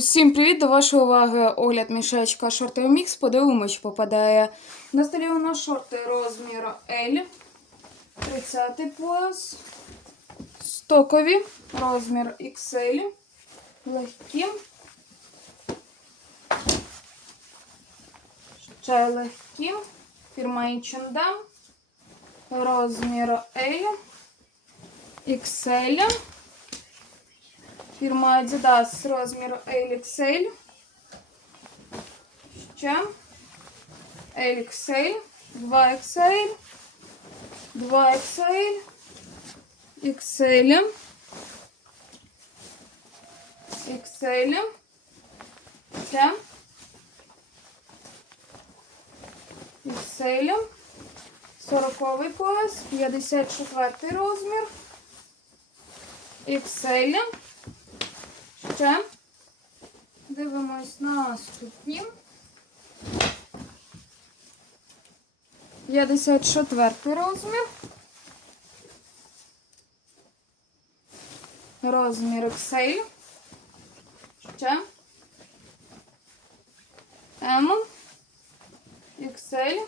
Усім привіт! До вашої уваги огляд мішечка шортовий мікс. Подивимось, що попадає. На столі у нас шорти розміру L, 30 пояс, стокові, розмір XL, легкі, ще легкі, фірма H&M, розмір L, XL. Фірма Adidas розміру LXL. Ще. LXL, 2XL, 2XL, XL, XL, ще. XL, 40 пояс, 54 розмір, XL. Ще дивимось наступні. 54 розмір. Розмір XL. Ще. M. XL.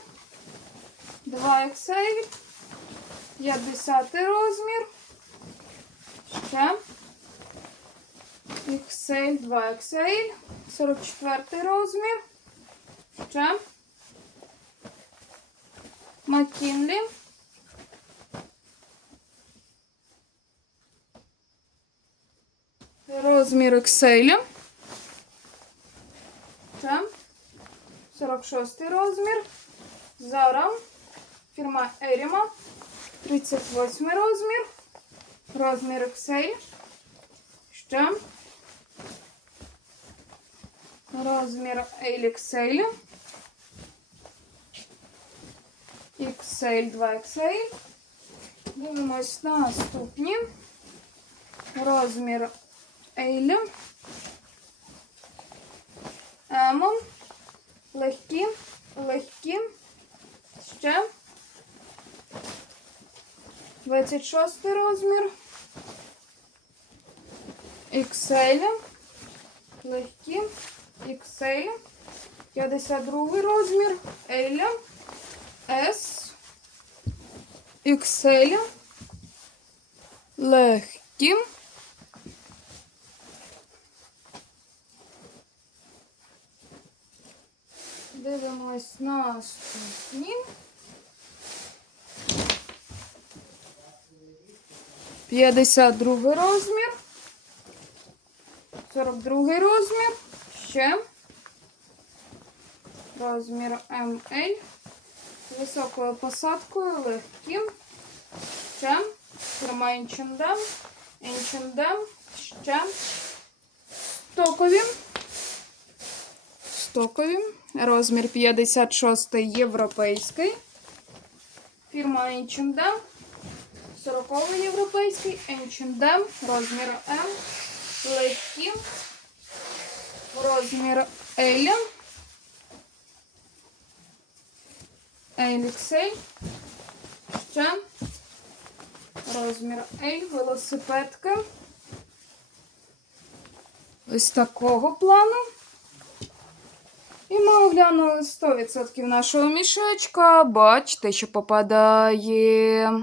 2 XL. 50 розмір. Ще. XL, 2 XL, 44 розмір. Ще. Маккінлі. Розмір XL. Ще. 46 розмір. Зара. Фірма Еріма. 38 розмір. Розмір XL. Ще. Розмір LXL. XL, 2XL. Дивимось наступні. Розмір L. M. Легкі, легкі. Ще. 26 розмір. XL. Легкі. XL, 52 розмір, L, S, XL, легкі. Дивимось наступні. 52 розмір, 42 розмір. Ще розмір з високою посадкою, легким. Ще фірма H&M, H&M, ще стокові. Стокові. Розмір 56 європейський. Фірма H&M. 40 європейський, H&M, розмір М, легкі розмір L, LXL, ще розмір L, велосипедка. Ось такого плану. І ми оглянули 100% нашого мішечка. Бачите, що попадає.